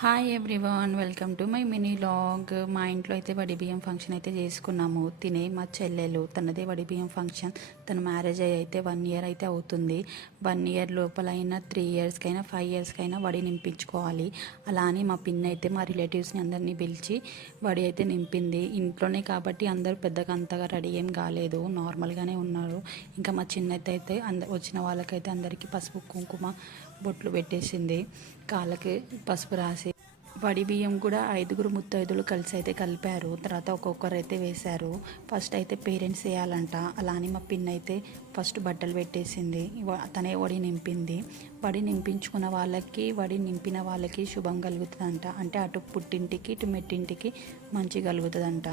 Hi everyone, welcome to my mini log. మా ఇంట్లో అయితే వడి బియ్యం ఫంక్షన్ అయితే చేసుకున్నాము. తినే మా చెల్లెలు తనదే వడి బియ్యం ఫంక్షన్. తన మ్యారేజ్ అయ్యి అయితే 1 ఇయర్ అయితే అవుతుంది. 1 ఇయర్ లోపల అయినా 3 ఇయర్స్కైనా 5 ఇయర్స్కైనా వడి నింపించుకోవాలి. అలా అని మా పిన్ని అయితే మా రిలేటివ్స్ని అందరినీ పిలిచి వడి అయితే నింపింది. ఇంట్లోనే కాబట్టి అందరూ పెద్దగా అంతగా రెడీ ఏం కాలేదు, నార్మల్గానే ఉన్నారు. ఇంకా మా చిన్నైతే అయితే వచ్చిన వాళ్ళకైతే అందరికీ పసుపు కుంకుమ బొట్లు పెట్టేసింది, కాళ్ళకి పసుపు రాసి. వడి బియ్యం కూడా 5గురు ముత్తైదులు కలిసి అయితే కలిపారు. తర్వాత ఒక్కొక్కరు అయితే వేశారు. ఫస్ట్ అయితే పేరెంట్స్ వేయాలంట. అలా అని మా పిన్ అయితే ఫస్ట్ బట్టలు పెట్టేసింది. తనే వడి నింపింది. వడి నింపించుకున్న వాళ్ళకి, వడి నింపిన వాళ్ళకి శుభం కలుగుతుందంట. అంటే అటు పుట్టింటికి ఇటు మెట్టింటికి మంచి కలుగుతుందంట.